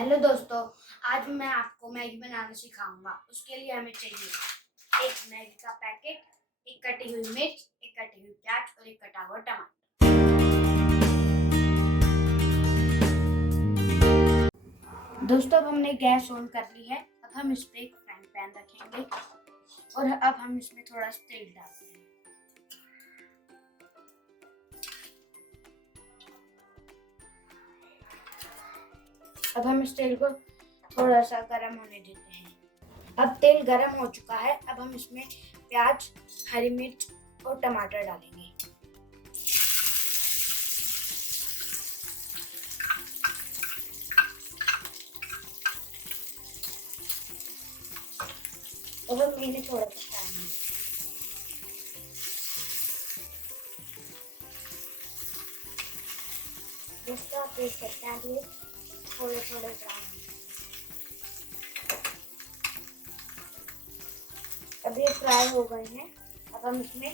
Hello दोस्तों, आज मैं आपको मैगी बनाना सिखाऊंगा। उसके लिए हमें चाहिए एक मैगी का पैकेट, एक कटी हुई मिर्च, एक कटी हुई प्याज और एक कटा हुआ टमाटर। दोस्तों, अब हमने गैस ऑन कर ली है। अब हम इस पे एक फ्राइंग पैन रखेंगे और अब हम इसमें थोड़ा सा तेल डालते हैं। अब हम इस तेल को थोड़ा सा गर्म होने देते हैं। अब तेल गर्म हो चुका है। अब हम इसमें प्याज, हरी मिर्च और टमाटर डालेंगे। अब हम इन्हें थोड़ा सा फ्राई दोस्तों, आप देख सकते हैं ये थोड़े थोड़े ब्राउन। अब ये फ्राई हो गए हैं। अब हम इसमें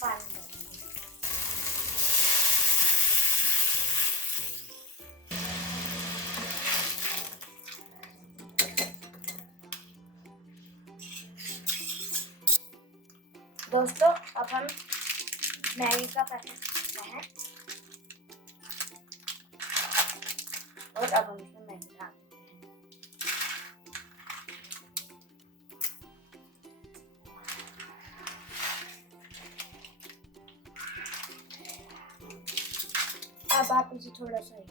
पानी डालेंगे। दोस्तों, अब हम मैगी का पैकेट रखते हैं और अब हम इसमें मैगी डाल देते हैं। अब आप इसे थोड़ा सा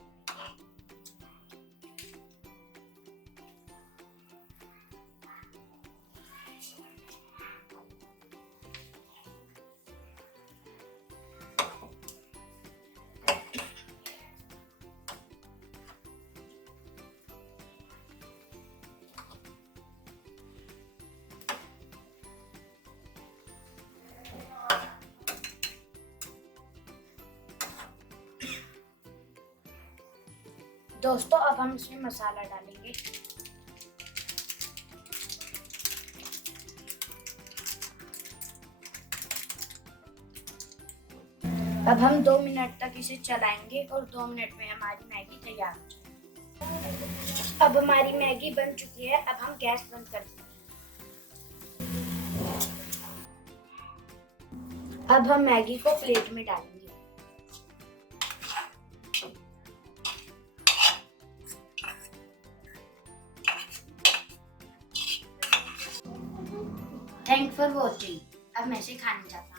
दोस्तों, अब हम इसमें मसाला डालेंगे। अब हम 2 मिनट तक इसे चलाएंगे और 2 मिनट में हमारी मैगी तैयार हो जाएगी। अब हमारी मैगी बन चुकी है। अब हम गैस बंद कर देंगे। अब हम मैगी को प्लेट में डालेंगे। Thank for watching. अब मैं इसे खाना चाहती हूँ।